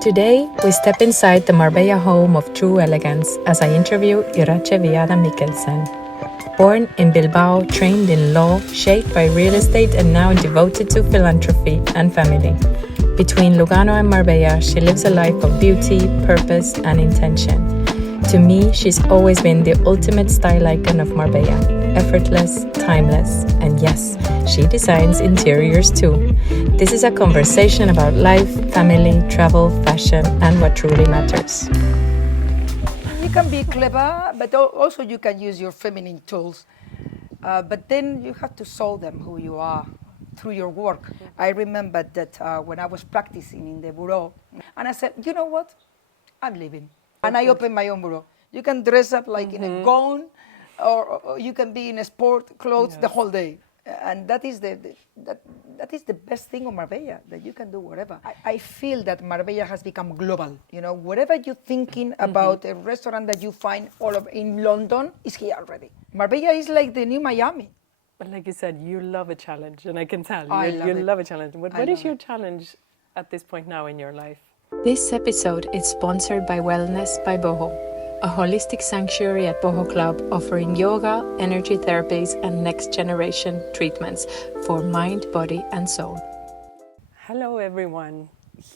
Today, we step inside the Marbella home of true elegance as I interview Irache Villada Mikkelsen. Born in Bilbao, trained in law, shaped by real estate, and now devoted to philanthropy and family. Between Lugano and Marbella, she lives a life of beauty, purpose, and intention. To me, she's always been the ultimate style icon of Marbella. Effortless, timeless, and yes, she designs interiors too. This is a conversation about life, family, travel, fashion, and what truly matters. You can be clever, but also you can use your feminine tools. But then you have to show them who you are through your work. I remember that when I was practicing in the bureau, and I said, you know what? I'm leaving. And I opened my own bureau. You can dress up like in a gown, or you can be in a sport clothes the whole day. And that is that is the best thing of Marbella, that you can do whatever. I feel that Marbella has become global. You know, whatever you're thinking about a restaurant that you find all of in London is here already. Marbella is like the new Miami. But like you said, you love a challenge, and I can tell You love a challenge. What is your challenge at this point now in your life? This episode is sponsored by Wellness by Boho, a holistic sanctuary at Boho Club offering yoga, energy therapies, and next-generation treatments for mind, body, and soul. Hello, everyone.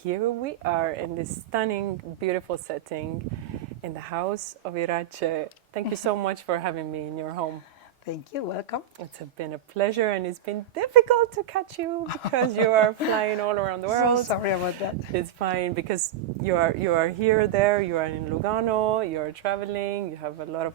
Here we are in this stunning, beautiful setting in the house of Irache. Thank you so much for having me in your home. Thank you, welcome. It's been a pleasure, and it's been difficult to catch you because you are flying all around the world. So sorry about that. It's fine because you are here, there. You are in Lugano. You are traveling. You have a lot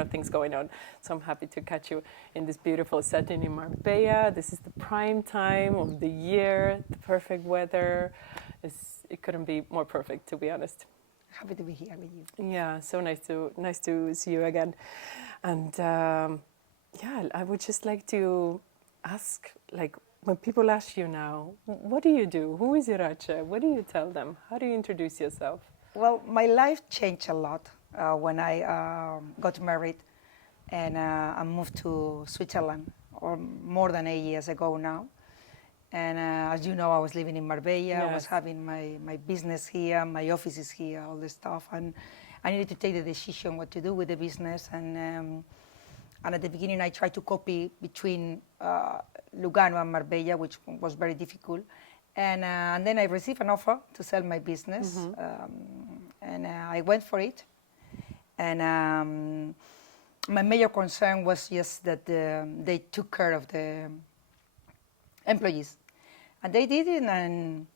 of things going on. So I'm happy to catch you in this beautiful setting in Marbella. This is the prime time of the year. The perfect weather. It couldn't be more perfect, to be honest. Happy to be here with you. Yeah, so nice to see you again, and. I would just like to ask, like, when people ask you now, what do you do? Who is Irache? What do you tell them? How do you introduce yourself? Well, my life changed a lot when I got married and I moved to Switzerland, or more than 8 years ago now. And as you know, I was living in Marbella. Yes. I was having my business here, my office is here, all this stuff. And I needed to take the decision what to do with the business. And at the beginning, I tried to copy between Lugano and Marbella, which was very difficult. And then I received an offer to sell my business, and I went for it. And my major concern was just that they took care of the employees. And they did it, and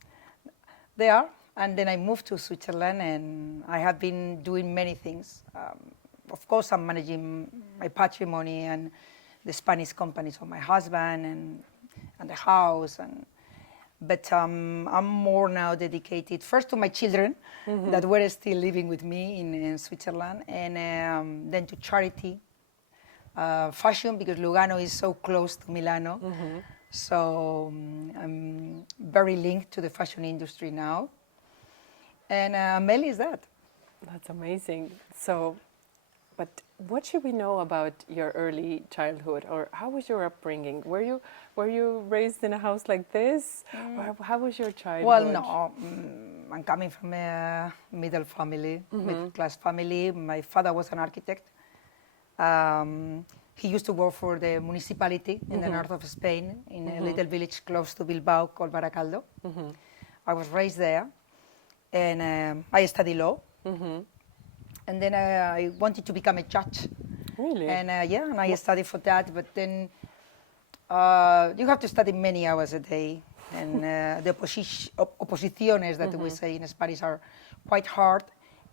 they are. And then I moved to Switzerland, and I have been doing many things. Of course, I'm managing my patrimony and the Spanish companies of my husband and the house. But I'm more now dedicated first to my children that were still living with me in Switzerland, and then to charity, fashion, because Lugano is so close to Milano. So I'm very linked to the fashion industry now. And mainly is that. That's amazing. So. But what should we know about your early childhood, or how was your upbringing? Were you raised in a house like this, or how was your childhood? Well, no, I'm coming from a middle class family. My father was an architect. He used to work for the municipality in the north of Spain, in a little village close to Bilbao called Baracaldo. I was raised there, and I studied law. And then I wanted to become a judge. Really? And and I studied for that. But then you have to study many hours a day. And the oposiciones that we say in Spanish are quite hard.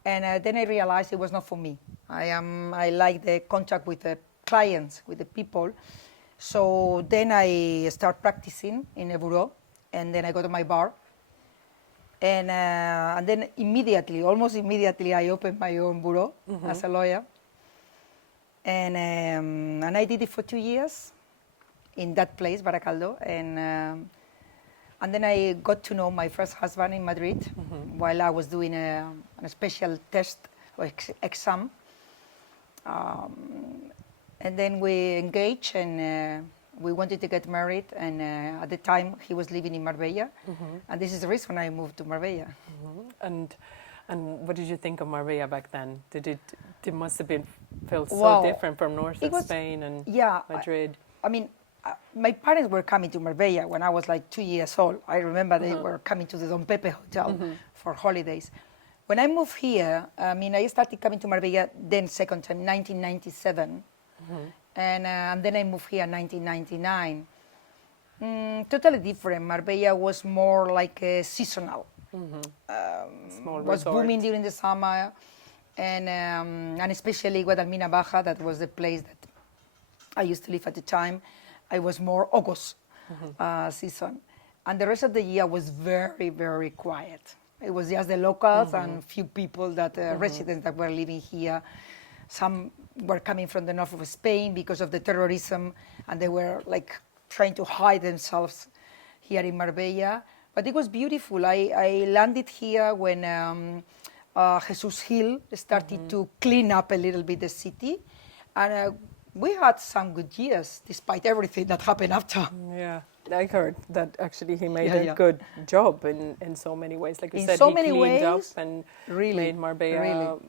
And then I realized it was not for me. I like the contact with the clients, with the people. So then I start practicing in a bureau. And then I go to my bar. And then almost immediately, I opened my own bureau as a lawyer. And I did it for 2 years in that place, Baracaldo. And then I got to know my first husband in Madrid while I was doing a special test or exam. And then we engaged, and We wanted to get married, and at the time he was living in Marbella, and this is the reason I moved to Marbella. And what did you think of Marbella back then? It must have been felt so Well, different from north it of was- Spain and yeah, Madrid. I mean, my parents were coming to Marbella when I was like 2 years old. I remember they were coming to the Don Pepe Hotel for holidays. When I moved here, I mean, I started coming to Marbella then second time, 1997. And then I moved here in 1999. Totally different. Marbella was more like seasonal. Small Was resort. booming during the summer, and especially Guadalmina Baja, that was the place that I used to live at the time. I was more August season, and the rest of the year was very, very quiet. It was just the locals and few people that residents that were living here. Some were coming from the north of Spain because of the terrorism, and they were like trying to hide themselves here in Marbella. But it was beautiful. I landed here when Jesus Gil started to clean up a little bit the city, and we had some good years despite everything that happened after. Yeah, I heard that actually he made Yeah, a yeah. good job in so many ways. Like you In said, so he many cleaned up ways, and really, made Marbella really.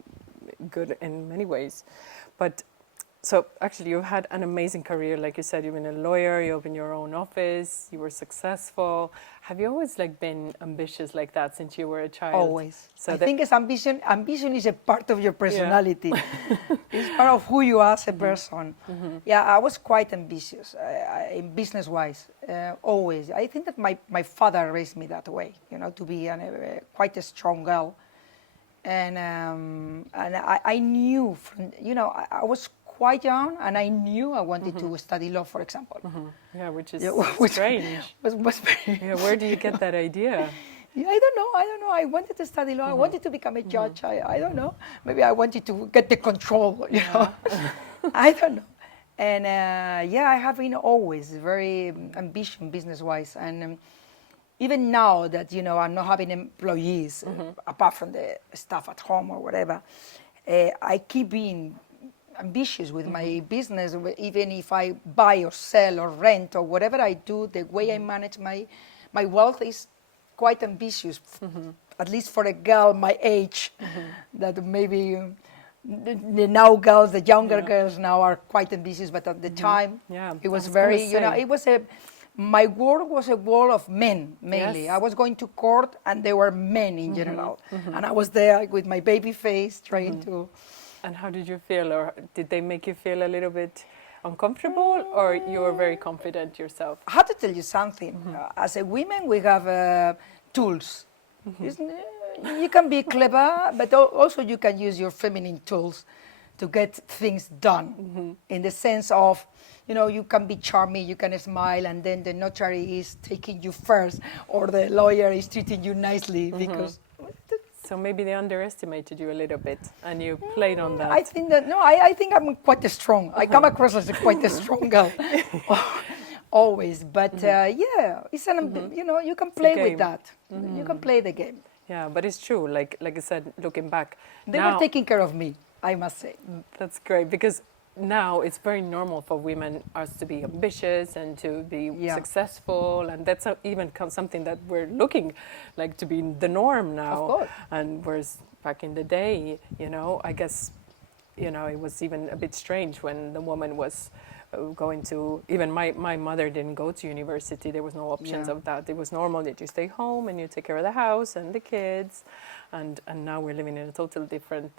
good in many ways. But so actually you've had an amazing career. Like you said, you've been a lawyer, you opened your own office, you were successful. Have you always like been ambitious like that since you were a child? Always. So I that- think it's ambition. Ambition is a part of your personality. It's part of who you are as a person. Yeah, I was quite ambitious in business-wise, always. I think that my father raised me that way, you know, to be quite a strong girl. And I knew, from, you know, I was quite young, and I knew I wanted to study law, for example. Yeah, which is Yeah, which strange. was very Yeah, where do you get that idea? Yeah, I don't know. I wanted to study law. I wanted to become a judge. I don't know. Maybe I wanted to get the control, you know. I don't know. And yeah, I have been always very ambitious business-wise. And even now that, you know, I'm not having employees, apart from the staff at home or whatever, I keep being ambitious with my business. Even if I buy or sell or rent or whatever I do, the way I manage my wealth is quite ambitious, at least for a girl my age, that maybe the now girls, the younger girls now are quite ambitious, but at the time, Yeah, it was I was very, gonna you know, say. it was my work was a world of men, mainly. Yes. I was going to court, and they were men in general. And I was there with my baby face, trying to... And how did you feel, or did they make you feel a little bit uncomfortable, or you were very confident yourself? I have to tell you something. As a women, we have tools. You can be clever, but also you can use your feminine tools to get things done. In the sense of, you know, you can be charming, you can smile, and then the notary is taking you first, or the lawyer is treating you nicely because... So maybe they underestimated you a little bit, and you played on that. I think that, no, I think I'm quite strong. I come across as quite a strong girl, always. But yeah, it's an, you know, you can play with game. that. You can play the game. Yeah, but it's true. Like I said, looking back, They now, were taking care of me, I must say. That's great, because now it's very normal for women us to be ambitious and to be successful, and that's even something that we're looking like to be the norm now. Of course. And whereas back in the day, you know, I guess, you know, it was even a bit strange when the woman was going to, even my mother didn't go to university. There was no options of that. It was normal that you stay home and you take care of the house and the kids. And now we're living in a totally different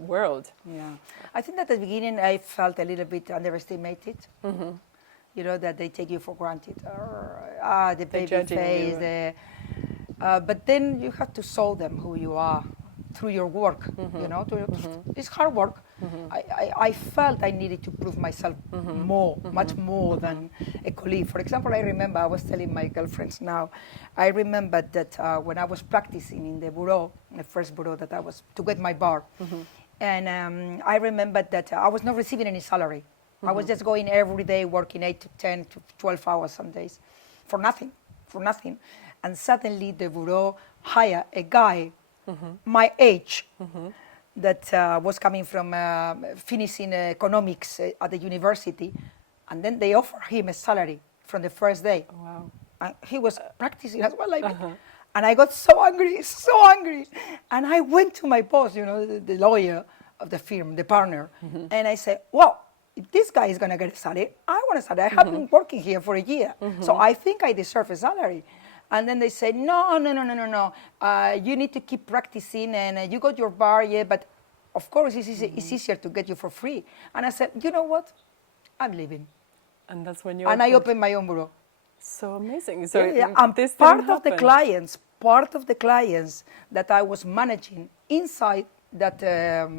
world. Yeah, I think that at the beginning I felt a little bit underestimated. You know, that they take you for granted. The baby judging face. you. But then you have to show them who you are through your work. You know, it's hard work. I felt I needed to prove myself much more than a colleague. For example, I remember, I was telling my girlfriends now, I remember that when I was practicing in the bureau, the first bureau that I was, to get my bar, and I remember that I was not receiving any salary. I was just going every day, working 8 to 10 to 12 hours some days, for nothing. And suddenly the bureau hired a guy my age, that was coming from finishing economics at the university, And then they offer him a salary from the first day. Wow. And he was practicing as well like me. And I got so angry. And I went to my boss, you know, the lawyer of the firm, the partner. And I said, well, if this guy is going to get a salary, I want a salary. I have been working here for a year. So I think I deserve a salary. And then they said, no. You need to keep practicing, and you got your bar, yeah, but of course it's easier to get you for free. And I said, you know what? I'm leaving. And that's when you I opened my own bureau. So amazing. So And this part didn't of the clients that I was managing inside that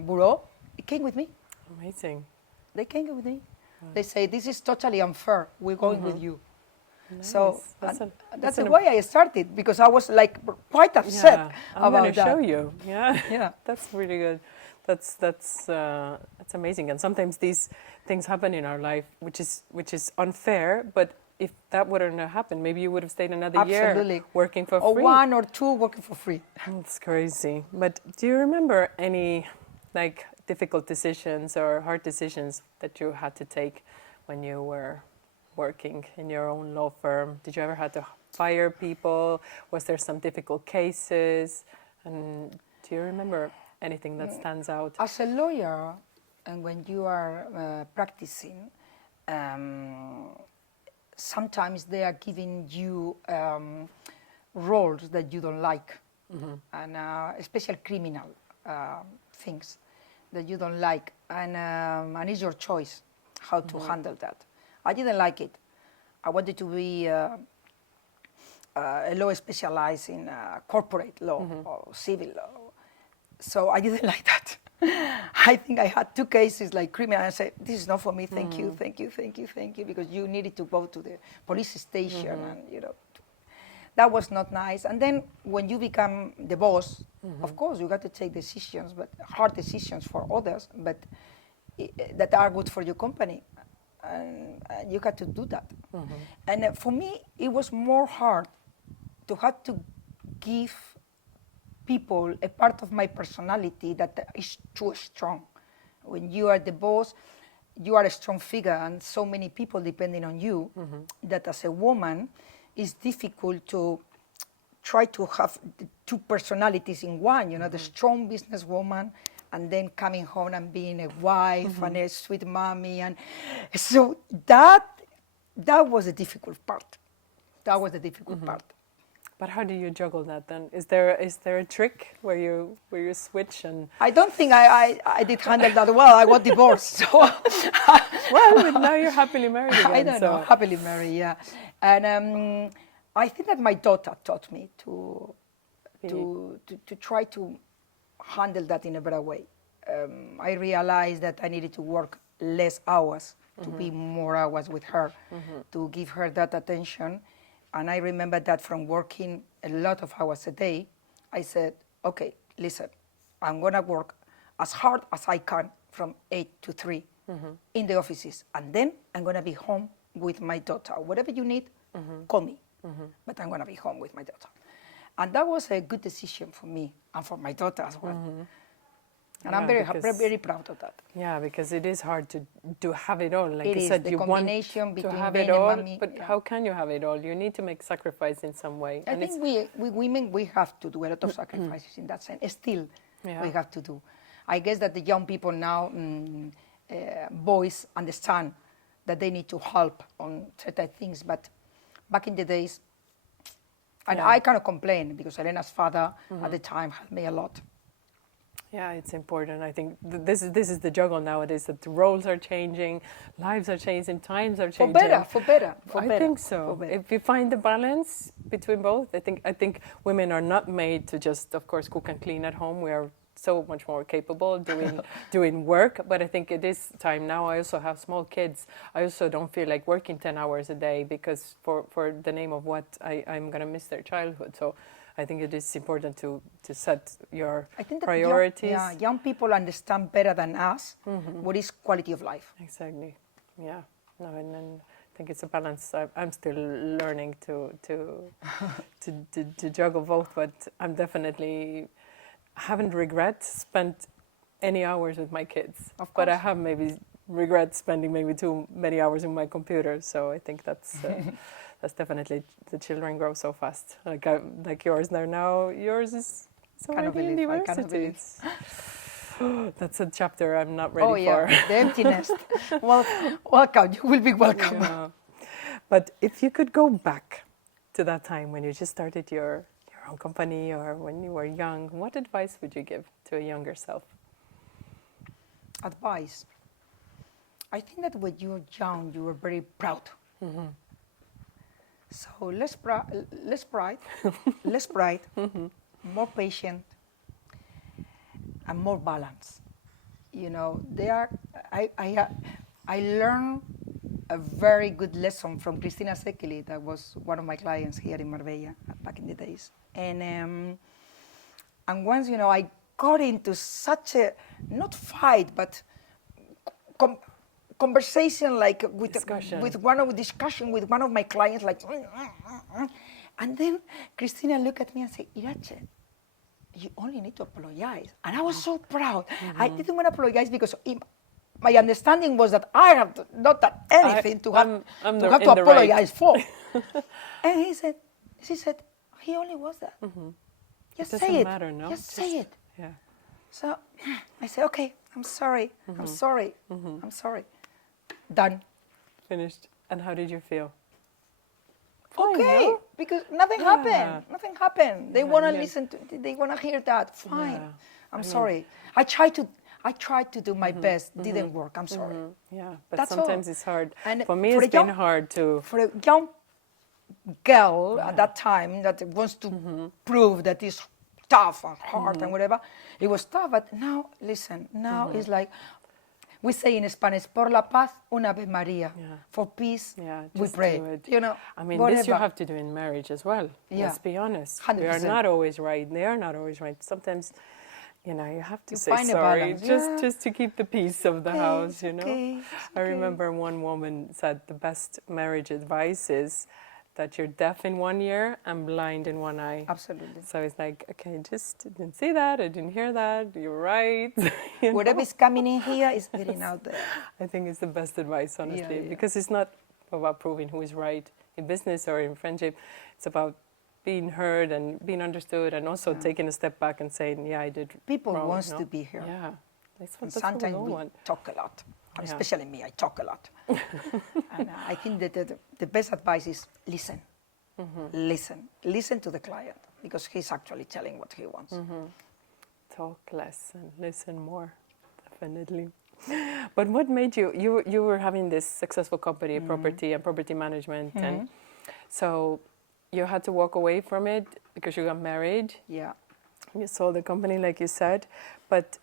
bureau, it came with me. Amazing. They came with me. They say, this is totally unfair. We're going with you. Nice. So that's the way I started, because I was like quite upset I'm about going to that. show you. Yeah. That's really good. That's amazing. And sometimes these things happen in our life, which is unfair. But if that wouldn't have happened, maybe you would have stayed another year working for or free. 1 or 2 working for free. That's crazy. But do you remember any like difficult decisions or hard decisions that you had to take when you were working in your own law firm? Did you ever have to fire people? Was there some difficult cases? And do you remember anything that stands out? As a lawyer, and when you are practicing, sometimes they are giving you roles that you don't like, and especially criminal things that you don't like, and it's your choice how to handle that. I didn't like it. I wanted to be a law specialized in corporate law or civil law. So I didn't like that. I think I had 2 cases like criminal. I said, this is not for me. Thank you, because you needed to go to the police station, and you know, that was not nice. And then when you become the boss, of course you got to take decisions, but hard decisions for others, but that are good for your company. And you got to do that. And for me, it was more hard to have to give people a part of my personality that is too strong. When you are the boss, you are a strong figure, and so many people depending on you, that as a woman, it's difficult to try to have the 2 personalities in one, you know, the strong businesswoman, and then coming home and being a wife and a sweet mommy. And so that was a difficult part. That was the difficult part. But how do you juggle that then? Is there a trick where you switch? And I don't think I did handle that well. I got divorced. So well, but now you're happily married again. I don't know, happily married, yeah. And I think that my daughter taught me to try to handle that in a better way. I realized that I needed to work less hours, to be more hours with her, to give her that attention. And I remember that from working a lot of hours a day, I said, okay, listen, I'm gonna work as hard as I can from 8 to 3 in the offices. And then I'm gonna be home with my daughter. Whatever you need, call me. But I'm gonna be home with my daughter. And that was a good decision for me and for my daughter as well. And I'm very proud of that. Yeah, because it is hard to have it all. Like it you said, the you want between to have being it all, a mommy, but how can you have it all? You need to make sacrifice in some way. I think we women, we have to do a lot of sacrifices in that sense. Still, we have to do. I guess that the young people now, boys, understand that they need to help on certain things. But back in the days, and I cannot complain because Elena's father at the time helped me a lot. Yeah, it's important. I think this is the juggle nowadays, that the roles are changing, lives are changing, times are changing. For better. I think so. If you find the balance between both, I think women are not made to just, of course, cook and clean at home. We are so much more capable of doing work, but I think it is time now. I also have small kids. I also don't feel like working 10 hours a day, because for the name of what, I'm going to miss their childhood. So I think it is important to set your priorities. Young people understand better than us what is quality of life. Exactly. Yeah. No, and I think it's a balance. I'm still learning to juggle both, but I'm definitely haven't spent any hours with my kids. Of course. But I have maybe regret spending maybe too many hours on my computer. So I think that's that's definitely, the children grow so fast. Like yours now. Yours is already in the university. That's a chapter I'm not ready for. The empty nest. Well, welcome. You will be welcome. Yeah. But if you could go back to that time when you just started your own company, or when you were young, what advice would you give to a younger self? Advice. I think that when you were young, you were very proud. So less pride, more patient, and more balance. You know, I learned a very good lesson from Cristina Sekeli, that was one of my clients here in Marbella back in the days. And once, you know, I got into such a, not fight, but conversation, like discussion with one of my clients, like, and then Cristina looked at me and said, Irache, you only need to apologize. And I was so proud. I didn't want to apologize because my understanding was that I have not done anything to have to apologize for. And she said, he only was that. Just say it. Matter, no? Just say it. Yeah. So I said, okay, I'm sorry. I'm sorry. I'm sorry. Done. Finished. And how did you feel? Okay, no? Because nothing happened. Nothing happened. They want to listen to. They want to hear that. Fine. Yeah. I'm sorry. I tried to do my best. Didn't work. I'm sorry. Yeah, but that's sometimes it's hard. And for me, it's been hard to. For a young girl at that time that wants to prove that it's tough and hard and whatever, it was tough. But now, listen. Now it's like. We say in Spanish, por la paz, una Ave María. Yeah. For peace, we pray. You know, I mean, this you have to do in marriage as well. Yeah. Let's be honest. 100%. We are not always right. They are not always right. Sometimes, you know, you have to say sorry just to keep the peace of the house, you know. I remember one woman said the best marriage advice is that you're deaf in one ear and blind in one eye. Absolutely. So it's like, okay, just didn't see that, I didn't hear that, you're right. Whatever is coming in here is getting out there. I think it's the best advice, honestly, because it's not about proving who is right in business or in friendship. It's about being heard and being understood, and also taking a step back and saying, yeah, I did People wrong, wants to be heard. Yeah. That's sometimes we talk a lot. Especially me, I talk a lot. And I think that the best advice is listen. Listen to the client, because he's actually telling what he wants. Talk less and listen more, definitely. But what made you were having this successful company, property and property management, and so you had to walk away from it because you got married. Yeah. You sold the company, like you said, but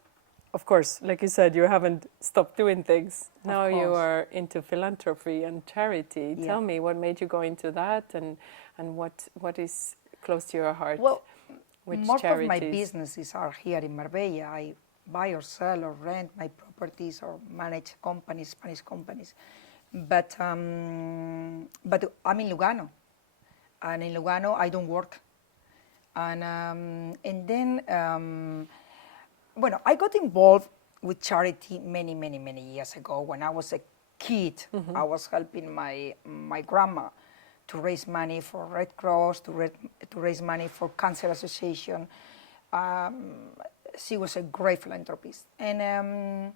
of course, like you said, you haven't stopped doing things. Now you are into philanthropy and charity. Yeah. Tell me, what made you go into that, and what is close to your heart? Well, which most charities? of my businesses are here in Marbella. I buy or sell or rent my properties or manage companies, Spanish companies. But I'm in Lugano, and in Lugano I don't work. And then. Well, I got involved with charity many years ago. When I was a kid, I was helping my grandma to raise money for Red Cross, to raise money for Cancer Association. She was a great philanthropist. And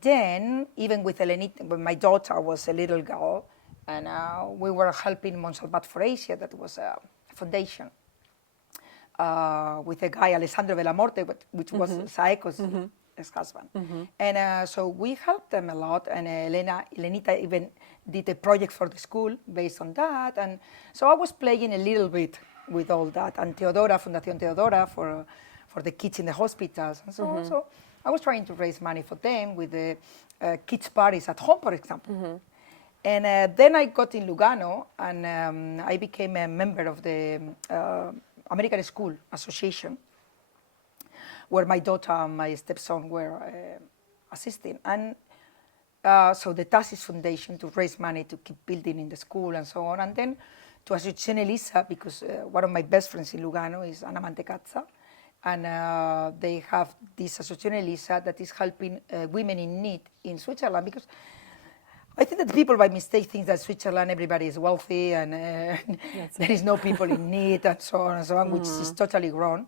then, even with Elenita, when my daughter was a little girl, and we were helping Montsalvat for Asia, that was a foundation. With a guy, Alessandro Bellamorte, which was Saeco's ex-husband. And so we helped them a lot, and Elenita even did a project for the school based on that. And so I was playing a little bit with all that. And Teodora, Fundación Teodora, for the kids in the hospitals and so on. So I was trying to raise money for them with the kids' parties at home, for example. And then I got in Lugano, and I became a member of the American School Association, where my daughter and my stepson were assisting. And so the Tassis Foundation, to raise money to keep building in the school and so on. And then to Associazione Elisa, because one of my best friends in Lugano is Anna Mantecazza, and they have this association, Elisa, that is helping women in need in Switzerland, because I think that people by mistake think that Switzerland, everybody is wealthy and there is no people in need and so on and so on, which is totally wrong.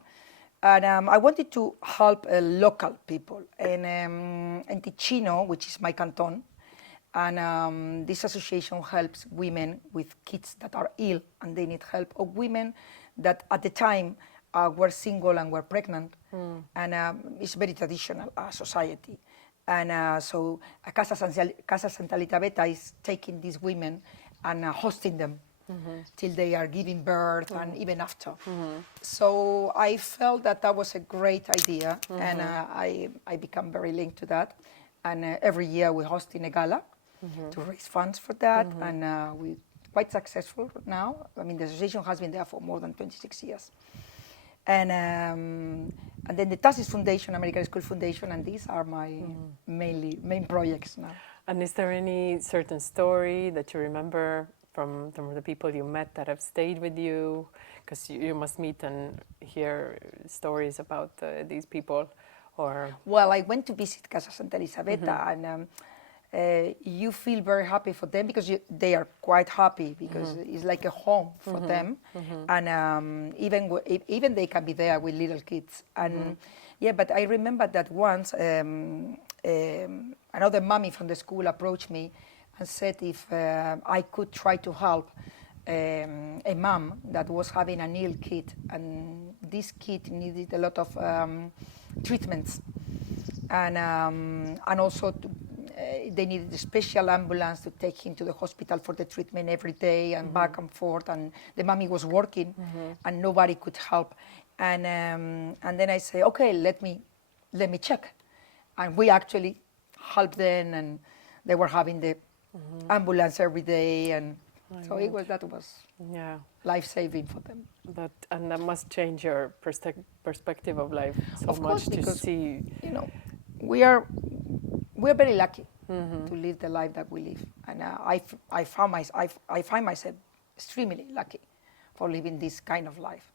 And I wanted to help local people in Ticino, which is my canton. And this association helps women with kids that are ill and they need help, or women that at the time were single and were pregnant. And it's very traditional society. And so Casa Santa Elisabetta is taking these women and hosting them till they are giving birth and even after. So I felt that that was a great idea, and I became very linked to that. And every year we host in a gala to raise funds for that, and we're quite successful now. I mean, the association has been there for more than 26 years. And then the TASIS Foundation, American School Foundation, and these are my main projects now. And is there any certain story that you remember from the people you met that have stayed with you? Because you must meet and hear stories about these people, or... Well, I went to visit Casa Santa Elisabetta, and you feel very happy for them, because they are quite happy, because it's like a home for them, and even they can be there with little kids. And yeah, but I remember that once another mommy from the school approached me and said if I could try to help a mom that was having an ill kid, and this kid needed a lot of treatments, and also they needed a special ambulance to take him to the hospital for the treatment every day, and back and forth, and the mommy was working and nobody could help. And then I say, okay, let me check. And we actually helped them, and they were having the ambulance every day, and so that was life-saving for them. And that must change your perspective of life so of course, much, to because, see. You know, we are very lucky to live the life that we live, and I find myself extremely lucky for living this kind of life,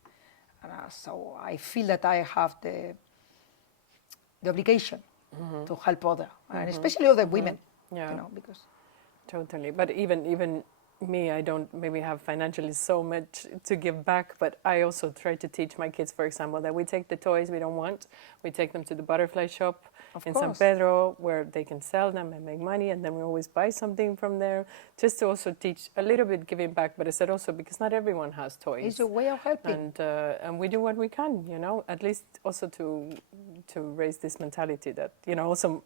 and so I feel that I have the obligation to help others, and especially other women. Yeah. You know, because Totally. But even me, I don't maybe have financially so much to give back, but I also try to teach my kids, for example, that we take the toys we don't want, we take them to the butterfly shop in San Pedro, where they can sell them and make money, and then we always buy something from there, just to also teach a little bit giving back. But I said also, because not everyone has toys. it's a way of helping. And we do what we can, you know, at least also to raise this mentality that, you know, also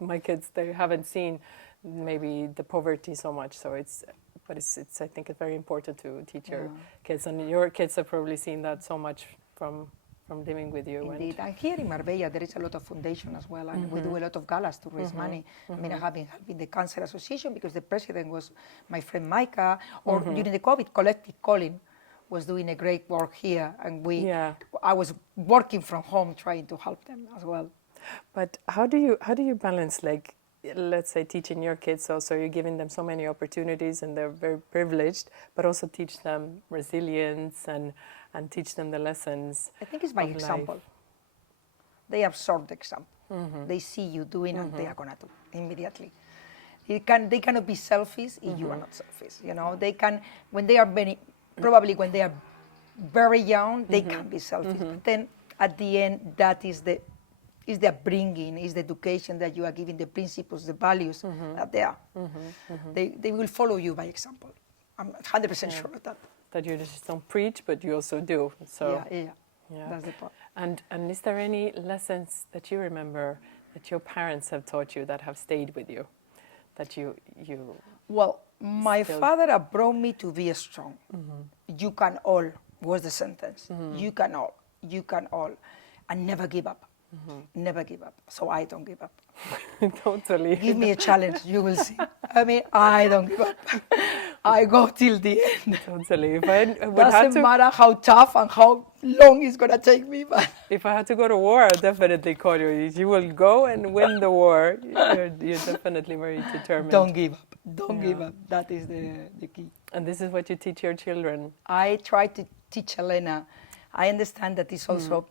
my kids, they haven't seen maybe the poverty so much, so it's I think it's very important to teach your kids, and your kids have probably seen that so much from living with you. Indeed, and here in Marbella there is a lot of foundation as well, and we do a lot of galas to raise money. I mean, I have been helping the Cancer Association because the president was my friend Micah, or during the COVID, Collective Calling was doing a great work here, and I was working from home trying to help them as well. But how do you balance, like, let's say, teaching your kids also, you're giving them so many opportunities and they're very privileged, but also teach them resilience and teach them the lessons. I think it's my example. Life. They absorb the example. They see you doing and they are going to do immediately. They cannot be selfish if you are not selfish. You know, they can, when they are probably when they are very young, they can be selfish. But then at the end, that is the upbringing, is the education that you are giving, the principles, the values that they are. They will follow you by example. I'm 100% sure of that. That you just don't preach, but you also do. So yeah. That's the part. And is there any lessons that you remember that your parents have taught you that have stayed with you, that you Well, my father brought me to be strong. You can all was the sentence. You can all, and never give up. Never give up. So I don't give up. Totally. Give me a challenge, you will see. I mean, I don't give up. I go till the end. Totally. Doesn't matter how tough and how long it's going to take me. But if I had to go to war, I'd definitely call you. You will go and win the war. You're definitely very determined. Don't give up. Don't give up. That is the key. And this is what you teach your children. I try to teach Elena. I understand that it's also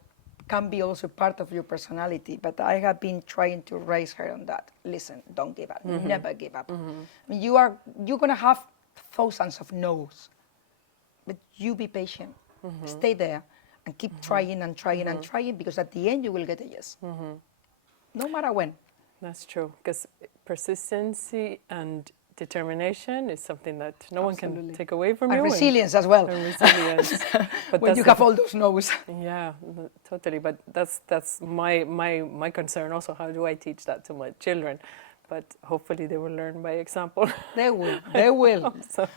can be also part of your personality, but I have been trying to raise her on that. Listen, don't give up, never give up. I mean, you're gonna have thousands of no's, but you be patient, stay there, and keep trying and trying and trying, because at the end you will get a yes, no matter when. That's true, because persistency and determination is something that no one can take away from you. And resilience as well. And resilience. But when you have all those no's. Yeah, totally. But that's my concern also. How do I teach that to my children? But hopefully they will learn by example. They will. They will. So,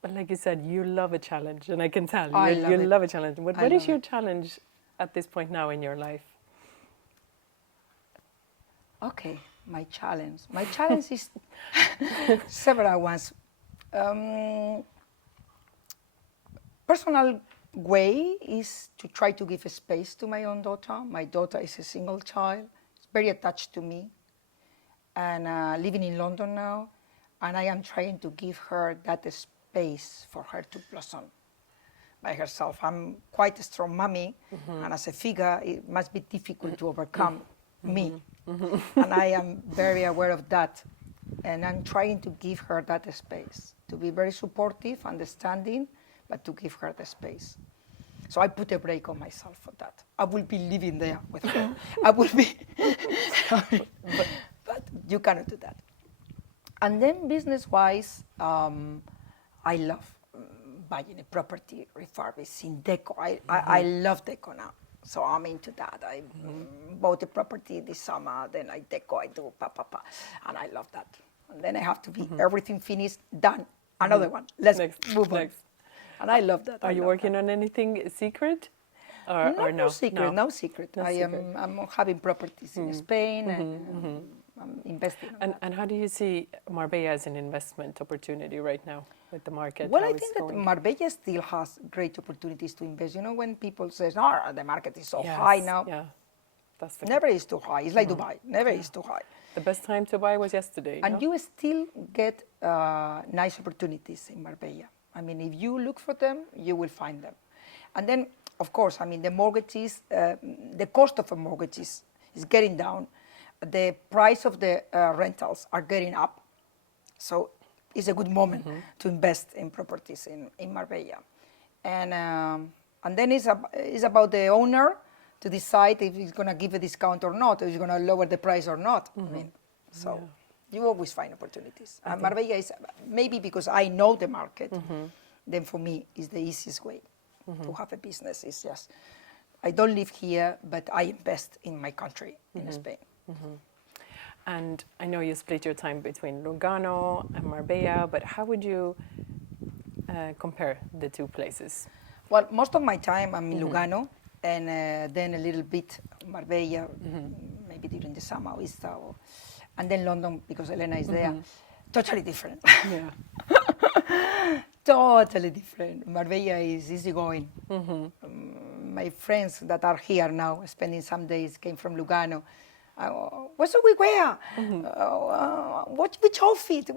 but like you said, you love a challenge, and I can tell you love a challenge. What is your challenge at this point now in your life? Okay, my challenge. My challenge is several ones. Personal way is to try to give a space to my own daughter. My daughter is a single child. It's very attached to me, and living in London now, and I am trying to give her that space for her to blossom by herself. I'm quite a strong mommy, and as a figure, it must be difficult to overcome me. And I am very aware of that, and I'm trying to give her that space, to be very supportive, understanding, but to give her the space. So I put a break on myself for that. I will be living there with her. I will be, but you cannot do that. And then business-wise, I love buying a property, refurbishing, deco. I love deco now. So I'm into that. I bought a property this summer, then I deco, I do and I love that. And then I have to be everything finished, done. Another one. Let's move on. And I love that. Are you working on anything secret? Or no? No secret. No secret. I'm having properties in Spain and I'm investing. And how do you see Marbella as an investment opportunity right now with the market? Well, I think that Marbella still has great opportunities to invest. You know, when people say, "No, the market is so high now," that's the never is too high. It's like Dubai. Never is too high. The best time to buy was yesterday. And you still get nice opportunities in Marbella. I mean, if you look for them, you will find them. And then, of course, I mean, the mortgages, the cost of a mortgage is getting down. The price of the rentals are getting up. So it's a good moment to invest in properties in Marbella. And then it's about the owner to decide if he's going to give a discount or not, or he's going to lower the price or not. I mean, so you always find opportunities. Marbella is, maybe because I know the market, then for me is the easiest way to have a business. It's just, I don't live here, but I invest in my country, in Spain. And I know you split your time between Lugano and Marbella, but how would you compare the two places? Well, most of my time I'm in Lugano, and then a little bit Marbella, maybe during the summer, Easter, and then London because Elena is there. Totally different. Yeah. Totally different. Marbella is easygoing. My friends that are here now, spending some days, came from Lugano. What should we wear? Which outfit?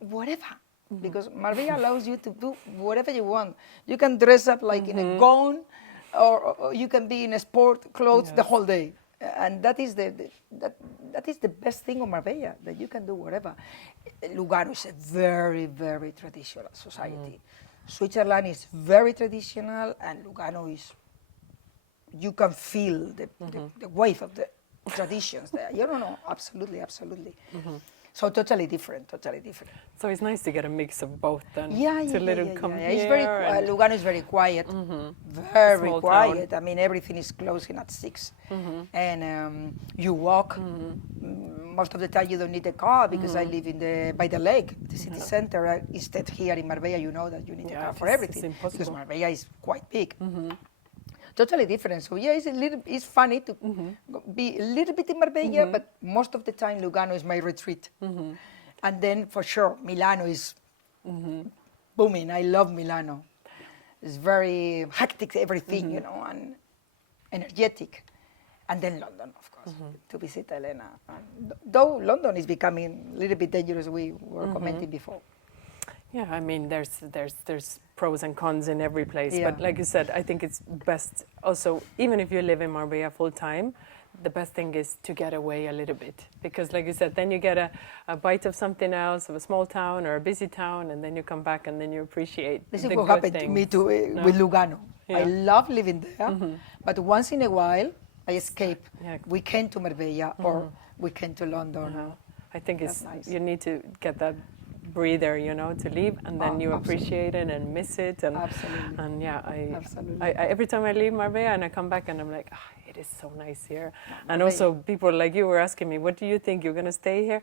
Whatever. Because Marbella allows you to do whatever you want. You can dress up like in a gown, or you can be in a sport clothes the whole day. And that is that is the best thing of Marbella, that you can do whatever. Lugano is a very, very traditional society. Switzerland is very traditional, and Lugano is, you can feel the wave of the traditions there. You don't know, absolutely. So totally different. So it's nice to get a mix of both then. Come here. It's very, Lugano is very quiet, very quiet. I mean, everything is closing at 6. And you walk. Most of the time you don't need a car because I live by the lake, the city center. Instead here in Marbella, you know that you need a car for everything. Because Marbella is quite big. Totally different. So it's funny to be a little bit in Marbella, but most of the time Lugano is my retreat. And then for sure Milano is booming. I love Milano. It's very hectic, everything, you know, and energetic. And then London, of course, to visit Elena. And though London is becoming a little bit dangerous, we were commenting before. Yeah, I mean, there's pros and cons in every place. Yeah. But like you said, I think it's best also, even if you live in Marbella full time, the best thing is to get away a little bit. Because like you said, then you get a bite of something else, of a small town or a busy town, and then you come back and then you appreciate This the is what good happened to me things. too with Lugano. Yeah. I love living there, but once in a while I escape. Yeah. We came to Marbella or we came to London. I think it's That's nice. you need to get that breather, you know, to leave, and then you appreciate it and miss it, and Absolutely. and yeah, Absolutely. I every time I leave Marbella and I come back and I'm like, it is so nice here. And also people like you were asking me, what do you think, you're gonna stay here?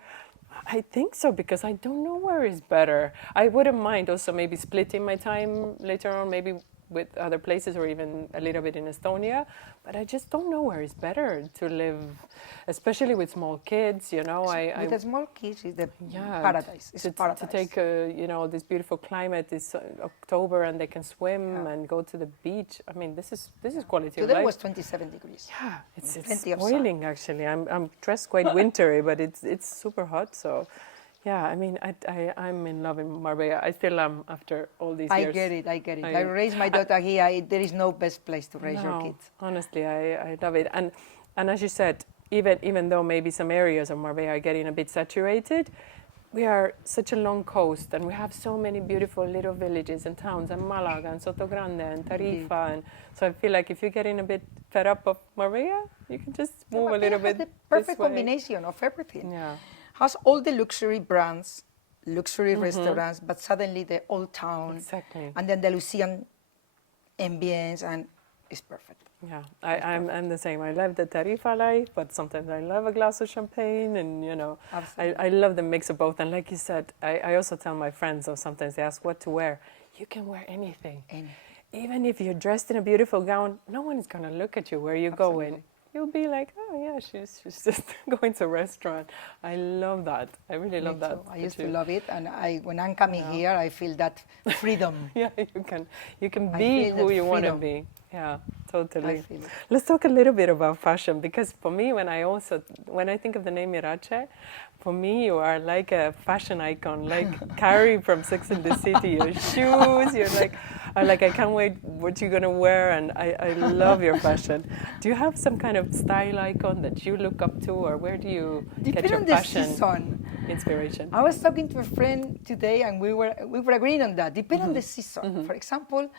I think so, because I don't know where is better. I wouldn't mind also maybe splitting my time later on, maybe with other places or even a little bit in Estonia, but I just don't know where is better to live, especially with small kids, you know. With the small kids, it's the yeah, paradise. It's to paradise. to take you know, this beautiful climate, this October, and they can swim and go to the beach. I mean, this is quality of Today life. was 27 degrees. Yeah, it's Plenty of sun. boiling actually. I'm dressed quite wintry, but it's super hot. So, yeah, I mean, I'm in love in Marbella. I still am after all these years. I get it. I raised my daughter here. There is no best place to raise your kids. Honestly, I love it. And as you said, even though maybe some areas of Marbella are getting a bit saturated, we are such a long coast, and we have so many beautiful little villages and towns, and Malaga and Sotogrande and Tarifa, and so I feel like if you're getting a bit fed up of Marbella, you can just move a little bit. The perfect this way. combination of everything. Yeah. Has all the luxury brands, luxury restaurants, but suddenly the old town, Exactly. and then the Lucian ambience, and it's perfect. Yeah, I'm the same. I love the Tarifa life, but sometimes I love a glass of champagne, and you know, I love the mix of both. And like you said, I also tell my friends, or sometimes they ask what to wear. You can wear anything. Even if you're dressed in a beautiful gown, no one is gonna look at you where you're going. You'll be like, oh yeah, she's just going to a restaurant. I love that. I really love that. I used to love it, and when I'm coming here, I feel that freedom. Yeah, you can be who you want to be. Yeah, totally. Let's talk a little bit about fashion, because for me, when I think of the name Irache, for me you are like a fashion icon, like Carrie from Sex and the City. Your shoes, you're like I can't wait what you're gonna wear, and I love your fashion. Do you have some kind of style icon that you look up to, or where do you get your fashion inspiration? I was talking to a friend today, and we were agreeing on that. Depending on the season. For example,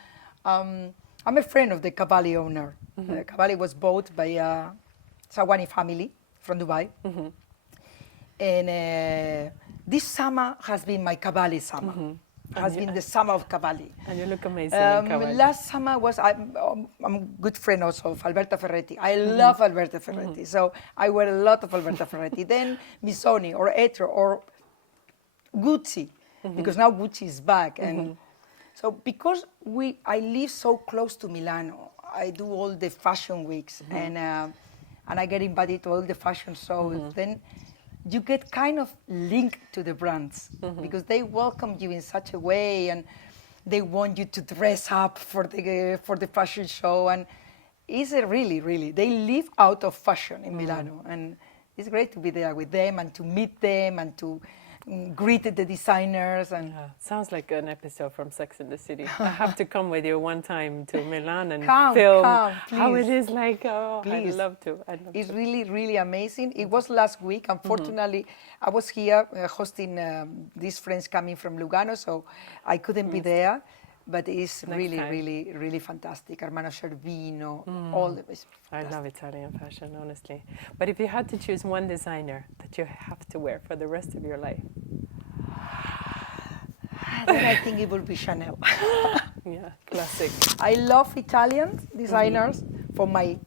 I'm a friend of the Cavalli owner. Cavalli was bought by a Sawani family from Dubai. And this summer has been my Cavalli summer. Has been the summer of Cavalli. And you look amazing in Cavalli. Last summer I'm a good friend also of Alberta Ferretti. I love Alberta Ferretti. So I wear a lot of Alberta Ferretti. Then Missoni or Etro or Gucci, because now Gucci is back. And so because I live so close to Milano, I do all the fashion weeks, and I get invited to all the fashion shows. Then you get kind of linked to the brands, because they welcome you in such a way, and they want you to dress up for the fashion show, and it's really they live out of fashion in Milano, and it's great to be there with them and to meet them and to greet the designers. And sounds like an episode from Sex and the City. I have to come with you one time to Milan and come, film please. how it is like. Oh, Please. I'd love to. It's really amazing. It was last week. Unfortunately, I was here hosting these friends coming from Lugano, so I couldn't be there. But it's really fantastic. Armano Cervino, all the best. I love Italian fashion, honestly. But if you had to choose one designer that you have to wear for the rest of your life, then I think it would be Chanel. Yeah, classic. I love Italian designers for my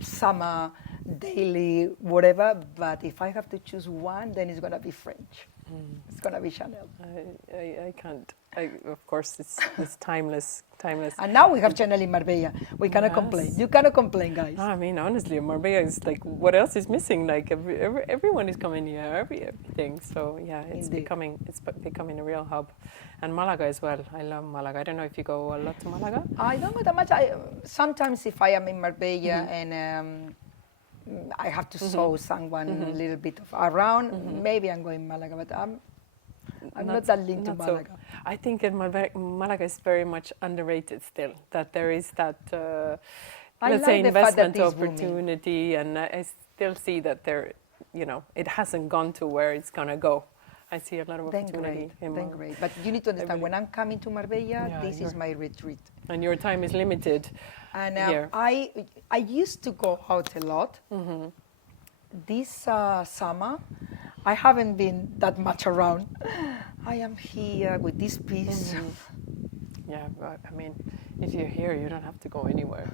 summer, daily, whatever. But if I have to choose one, then it's gonna be French. It's gonna be Chanel. I can't. Of course, it's timeless. And now we have Chanel in Marbella. We cannot complain. You cannot complain, guys. I mean, honestly, Marbella is like, what else is missing? Like everyone is coming here, everything. So yeah, it's becoming a real hub. And Malaga as well. I love Malaga. I don't know if you go a lot to Malaga. I don't go that much. Sometimes if I am in Marbella and I have to show someone a little bit of around, maybe I'm going Malaga. But I'm not that linked to not so- Malaga. I think in Malaga is very much underrated still. That there is that I let's say like the fact that investment it's booming. opportunity, and I still see that there, it hasn't gone to where it's gonna go. I see a lot of Then opportunity. great, then great. But you need to understand, when I'm coming to Marbella, Yeah, this is my retreat. And your time is limited. And here. I used to go out a lot. This summer, I haven't been that much around. I am here with this piece. Yeah, but I mean, if you're here, you don't have to go anywhere.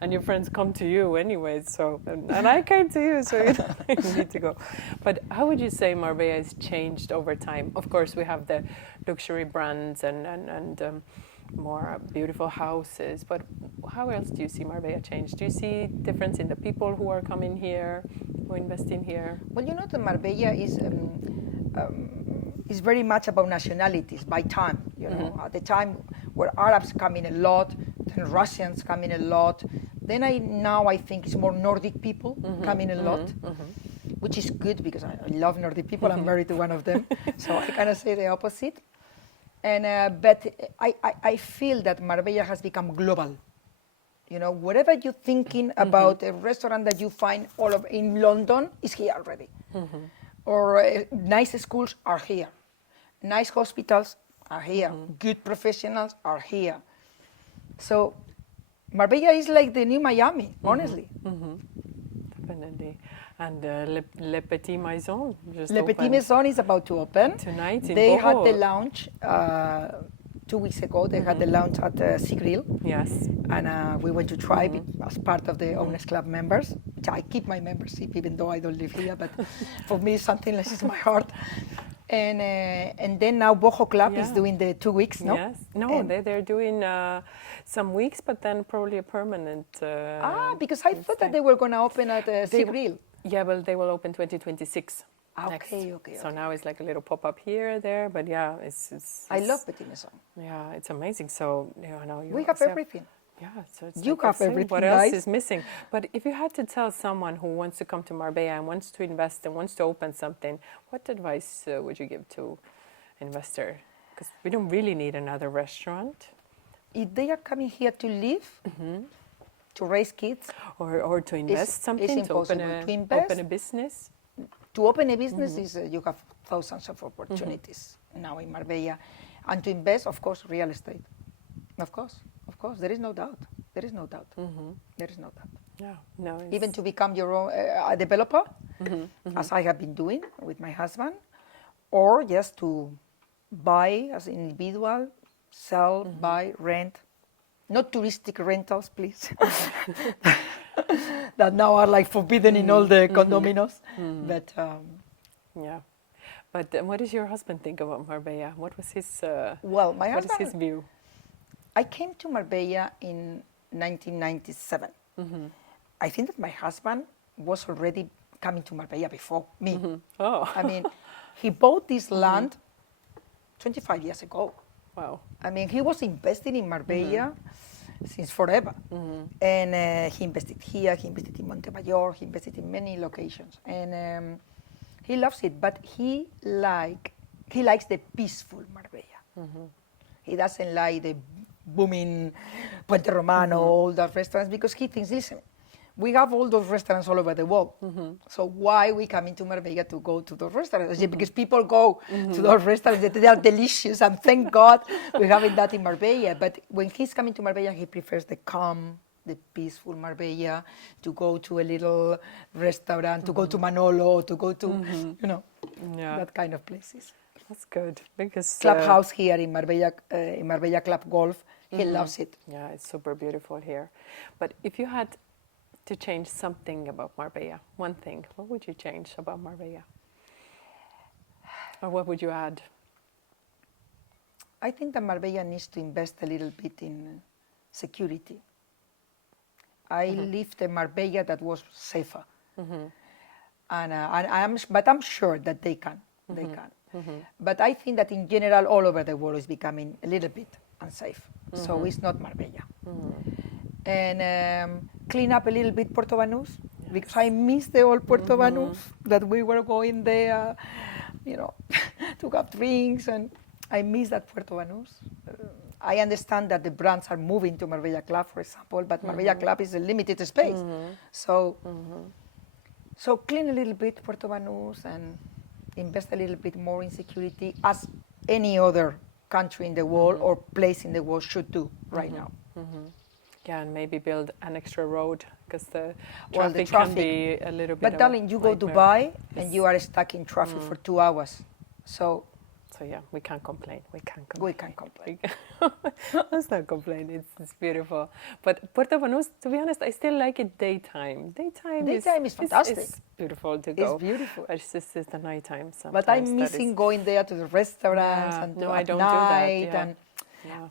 And your friends come to you anyway, so, and I came to you, so you don't need to go. But how would you say Marbella has changed over time? Of course, we have the luxury brands and more beautiful houses, but how else do you see Marbella change? Do you see difference in the people who are coming here, who invest in here? Well, the Marbella is very much about nationalities by time. At the time where Arabs come in a lot, then Russians come in a lot. Then now I think it's more Nordic people come in a lot, which is good because I love Nordic people. I'm married to one of them, so I kind of say the opposite. And but I feel that Marbella has become global. Whatever you're thinking about a restaurant that you find all over in London is here already. Or nice schools are here. Nice hospitals are here. Good professionals are here. So Marbella is like the new Miami, honestly. Definitely. And Le Petit Maison just Le Petit opened Maison is about to open. tonight in They Boho. had the launch 2 weeks ago. They had the launch at Sea Grill. Yes. And we went to try it as part of the Owners Club members. Which I keep my membership even though I don't live here, but for me it's something that is my heart. And then now Boho Club is doing the 2 weeks, no? Yes. No, they're doing some weeks, but then probably a permanent. Because I thought that they were going to open at Sea Grill. Yeah, well, they will open 2026. Okay. So now it's like a little pop-up here, there, but yeah, it's I love Petit Maison. Yeah, it's amazing. So We have everything. Yeah, so it's You like have the same. everything, What else guys. is missing? But if you had to tell someone who wants to come to Marbella and wants to invest and wants to open something, what advice would you give to investor? Because we don't really need another restaurant. If they are coming here to live, to raise kids, Or to invest It's something, to open impossible. To invest- open a business. to open a business is you have thousands of opportunities now in Marbella, and to invest, of course, real estate. Of course, there is no doubt. There is no doubt. There is no doubt. Yeah, no. Even to become your own a developer, as I have been doing with my husband, or just to buy as an individual, sell, buy, rent. Not touristic rentals, please. That now are like forbidden in all the condominiums. But Yeah. But what does your husband think about Marbella? What was his? well, my what is husband. his view? I came to Marbella in 1997. I think that my husband was already coming to Marbella before me. Oh, I mean, he bought this land 25 years ago. wow. I mean, he was investing in Marbella since forever. And he invested here, he invested in Montemayor, he invested in many locations. And he loves it, but he likes the peaceful Marbella. He doesn't like the booming Puente Romano, all the restaurants, because he thinks, listen, we have all those restaurants all over the world. So why we come into Marbella to go to those restaurants? Because people go to those restaurants, they are delicious, and thank God we're having that in Marbella. But when he's coming to Marbella, he prefers the calm, the peaceful Marbella, to go to a little restaurant, to go to Manolo, to go to, Yeah. that kind of places. That's good because Clubhouse here in Marbella Club Golf, he loves it. Yeah, it's super beautiful here. But if you had to change something about Marbella, one thing, what would you change about Marbella? Or what would you add? I think that Marbella needs to invest a little bit in security. I lived in Marbella that was safer, and but I'm sure that they can. They can. But I think that in general, all over the world is becoming a little bit unsafe. So it's not Marbella. And clean up a little bit Puerto Banús, because I miss the old Puerto Banús that we were going there, to have drinks, and I miss that Puerto Banús. I understand that the brands are moving to Marbella Club, for example, but Marbella Club is a limited space. So clean a little bit Puerto Banús and invest a little bit more in security, as any other country in the world or place in the world should do right now. Yeah, and maybe build an extra road, because the Well, traffic can be a little bit. But darling, you go to Dubai and you are stuck in traffic for 2 hours. So yeah, we can't complain. We can't we complain. can complain. Let's not complain. It's beautiful. But Puerto Banús, to be honest, I still like it daytime. Daytime is fantastic. It's beautiful to go. It's beautiful. It's just the nighttime sometimes. But I'm missing going there to the restaurants and no, at I don't night do that. and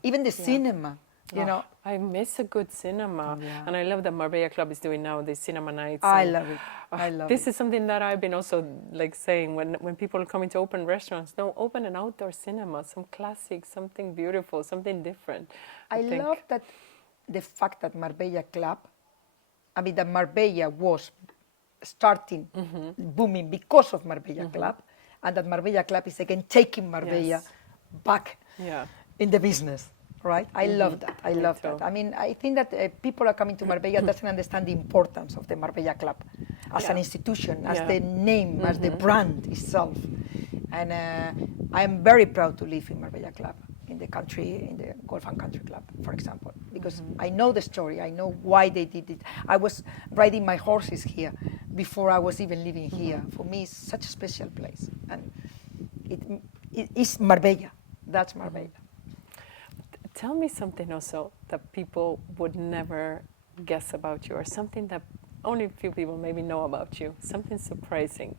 even the cinema. You know, I miss a good cinema, and I love that Marbella Club is doing now these cinema nights. I love it. I love this it. is something that I've been also like saying when people are coming to open restaurants. No, open an outdoor cinema, some classic, something beautiful, something different. I love that the fact that Marbella Club, that Marbella was starting booming because of Marbella Club, and that Marbella Club is again taking Marbella back in the business. Right, I love that. I love that. I think that people are coming to Marbella doesn't understand the importance of the Marbella Club as an institution, as the name, as the brand itself. And I am very proud to live in Marbella Club, in the country, in the Golf and Country Club, for example, because I know the story. I know why they did it. I was riding my horses here before I was even living here. For me, it's such a special place, and it is Marbella. That's Marbella. Tell me something also that people would never guess about you, or something that only a few people maybe know about you, something surprising.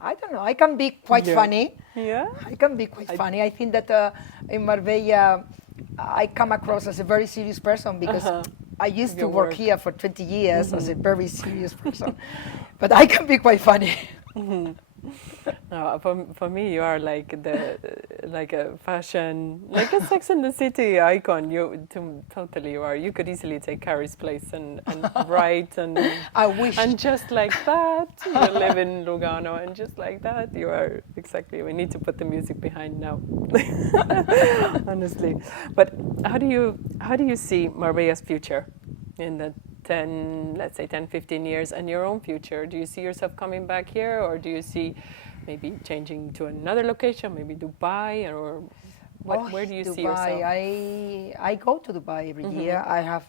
I don't know. I can be quite funny. Yeah? I can be quite funny. I think that in Marbella, I come across as a very serious person because I used to work here for 20 years as a very serious person. But I can be quite funny. No, for me, you are like a fashion, like a Sex and the City icon. Totally you are. You could easily take Carrie's place and write and I wish. And just like that, you live in Lugano, and just like that, you are exactly. We need to put the music behind now, honestly. But how do you see Marbella's future in the 10, 15 years, and your own future? Do you see yourself coming back here, or do you see maybe changing to another location, maybe Dubai, or where do you see yourself? I go to Dubai every year. I have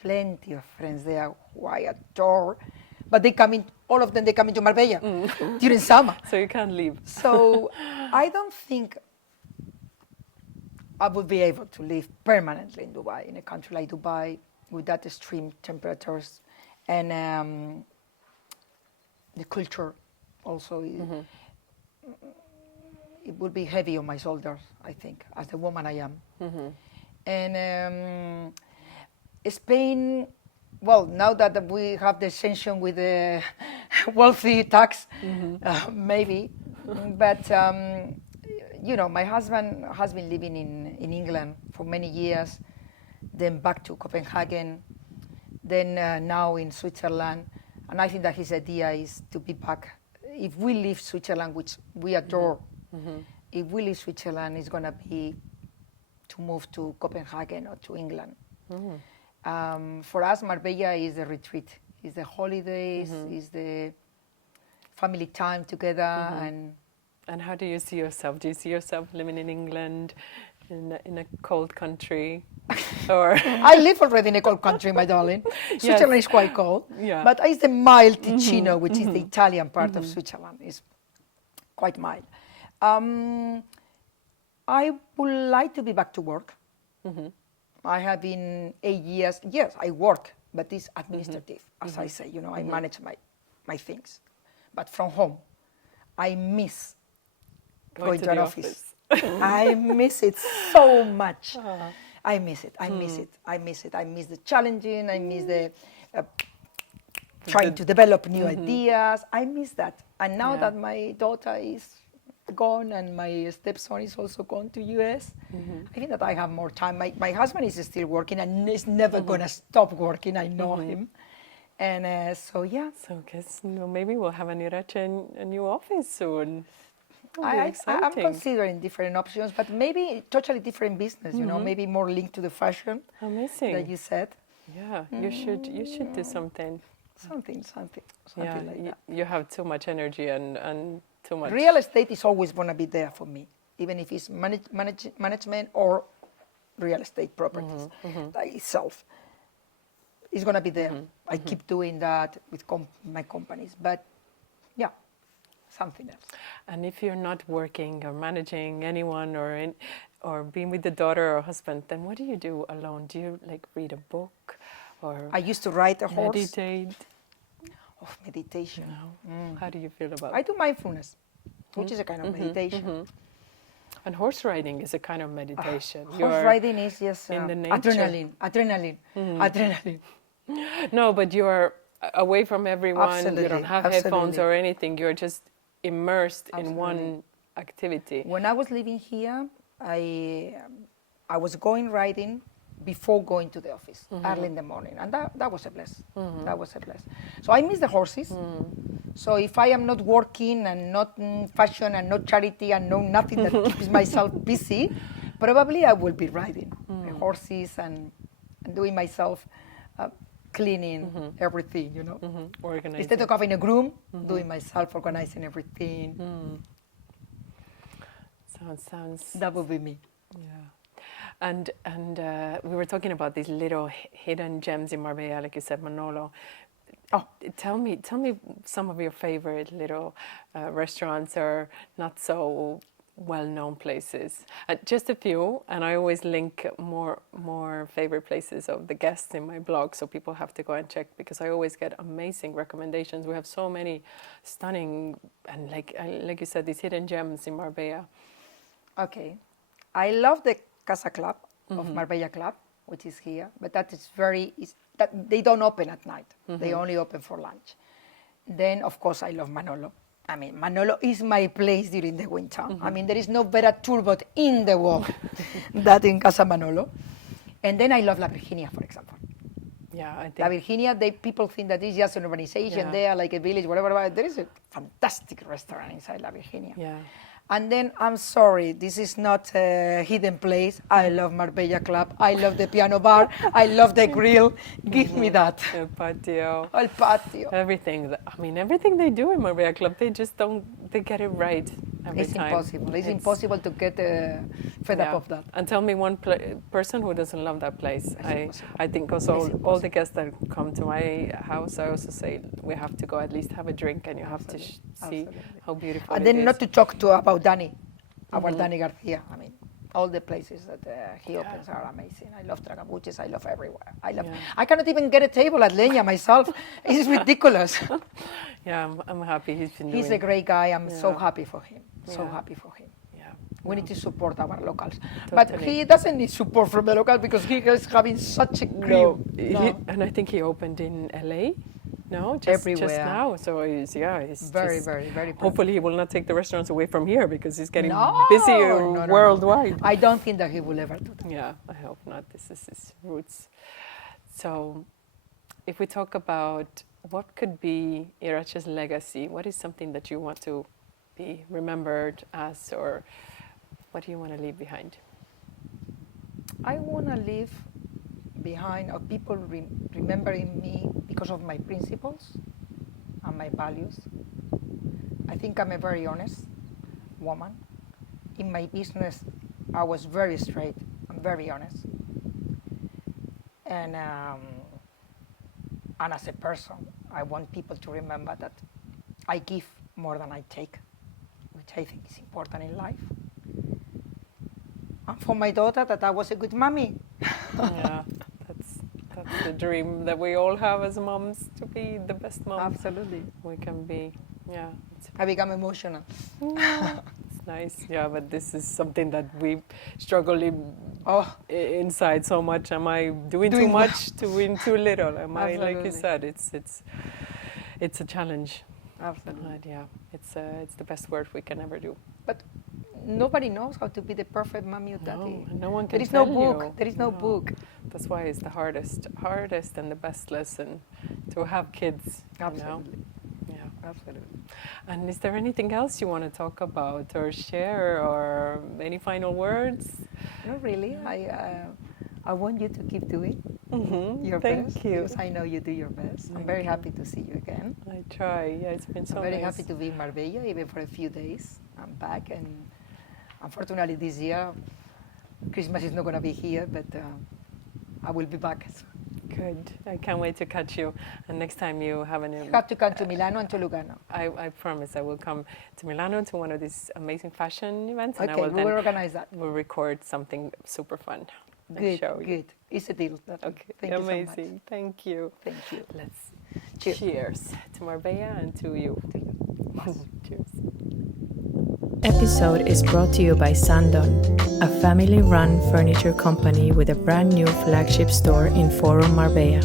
plenty of friends there who I adore, but all of them come into Marbella during summer. So you can't leave. So I don't think I would be able to live permanently in Dubai, in a country like Dubai, with that extreme temperatures, and the culture also, it would be heavy on my shoulders, I think, as the woman I am. And Spain, well, now that we have the extension with the wealthy tax, maybe, but my husband has been living in England for many years, then back to Copenhagen, then now in Switzerland. And I think that his idea is to be back. If we leave Switzerland, which we adore, if we leave Switzerland, it's going to be to move to Copenhagen or to England. For us, Marbella is the retreat, is the holidays, is the family time together. And how do you see yourself? Do you see yourself living in England, in a cold country? Or I live already in a cold country, my darling. Switzerland is quite cold, but it's the mild Ticino, which is the Italian part of Switzerland. It's quite mild. I would like to be back to work. I have been 8 years. Yes, I work, but it's administrative, as I say. I manage my things, but from home, I miss going to an office. I miss it so much. I miss it. I miss it. I miss it. I miss the challenging. I miss the trying to develop new ideas. I miss that. And now that my daughter is gone and my stepson is also gone to US, I think that I have more time. My husband is still working and is never going to stop working. I know him. And so, yeah. So I guess maybe we'll have an Irache in a new office soon. That'll be I'm exciting. considering different options, but maybe totally different business, you know, maybe more linked to the fashion Amazing. that you said. Yeah, you should do something. Something Yeah, like that. you have too much energy and too much. Real estate is always going to be there for me, even if it's management or real estate properties by itself. It's going to be there. I keep doing that with my companies, but yeah, something else. And if you're not working or managing anyone or being with the daughter or husband, then what do you do alone? Do you like read a book or I used to ride a horse. meditate? Of meditation. No. How do you feel about I do mindfulness, which is a kind of meditation. And horse riding is a kind of meditation. Horse riding is just in the nature. adrenaline. No, but you're away from everyone. Absolutely, You don't have headphones absolutely. or anything. You're just immersed in Absolutely. one activity. When I was living here, I was going riding before going to the office early in the morning, and that was a bless. That was a bless. So I miss the horses. So if I am not working and not fashion and not charity and no nothing that keeps myself busy, probably I will be riding the horses and doing myself cleaning everything, you know. Organizing. Instead of having a groom, doing myself organizing everything. Sounds. That would be me. Yeah. And we were talking about these little hidden gems in Marbella, like you said, Manolo. Oh, Tell me some of your favorite little restaurants or not so well-known places. Just a few, and I always link more favorite places of the guests in my blog, so people have to go and check because I always get amazing recommendations. We have so many stunning and like you said, these hidden gems in Marbella. okay. I love the Casa Club of Marbella Club, which is here, but that is that they don't open at night. They only open for lunch. Then, of course, I love Manolo. I mean, Manolo is my place during the winter. I mean, there is no better turbot in the world than in Casa Manolo. And then I love La Virginia, for example. Yeah, I think. La Virginia, people think that it's just an urbanization there, like a village, whatever. But there is a fantastic restaurant inside La Virginia. Yeah. And then, I'm sorry, this is not a hidden place. I love Marbella Club. I love the piano bar. I love the grill. Give me that. El patio. El patio. Everything. Everything they do in Marbella Club, they just don't. They get it right every It's time. impossible. It's impossible to get fed up of that. And tell me one person who doesn't love that place. I think also It's all the guests that come to my house, I also say we have to go at least have a drink, and you have to see Absolutely. how beautiful And it then is. not to talk about Danny, our Danny Garcia. I mean, all the places that he opens are amazing. I love Tragabuches. I love everywhere. I cannot even get a table at Leña myself. It's ridiculous. Yeah, I'm happy he's been He's doing. a great guy. I'm so Yeah. happy for him. So Yeah. happy for him. Yeah. We need to support our locals. But Totally. he doesn't need support from the locals because he is having such a No, crew. and I think he opened in LA. No, just Everywhere. now. So he's Very, just, very, very proud. Hopefully, he will not take the restaurants away from here because he's getting No, busier no, no. worldwide. I don't think that he will ever do that. Yeah, I hope not. This is his roots. So, if we talk about what could be Irache's legacy, what is something that you want to be remembered as, or what do you want to leave behind? I want to leave behind people remembering me because of my principles and my values. I think I'm a very honest woman. In my business, I was very straight and very honest. And as a person, I want people to remember that I give more than I take, which I think is important in life. And for my daughter, that I was a good mommy. Yeah, that's the dream that we all have as moms, to be the best mom Absolutely. we can be. Yeah, I become emotional. it's nice. Yeah, but this is something that we struggle Oh, inside so much. Am I doing too Doing much, doing too little? Am I, like you Absolutely. said, it's a challenge. absolutely. But yeah, it's the best work we can ever do. But nobody knows how to be the perfect mommy or daddy. No one can There is no tell book. you. There is no book. That's why it's the hardest and the best lesson to have kids. Absolutely. You know? Yeah. Absolutely. And is there anything else you want to talk about or share, or any final words? Not really. I want you to keep doing your Thank best. you. Because I know you do your best. I'm very happy to see you again. I try. Yeah, it's been so I'm very nice. happy to be in Marbella, even for a few days. I'm back, and unfortunately this year, Christmas is not going to be here, but I will be back. Good. I can't wait to catch you. And next time you have an... You have to come to Milano and to Lugano. I promise I will come to Milano to one of these amazing fashion events. And I Okay, will we will organize that. We'll record something super fun. And Good, show you. good. It's a deal. Okay, Thank you so amazing. much. Thank you. Thank you. Let's cheers to Marbella and to you. Cheers. Episode is brought to you by Sandon, a family-run furniture company with a brand new flagship store in Forum Marbella.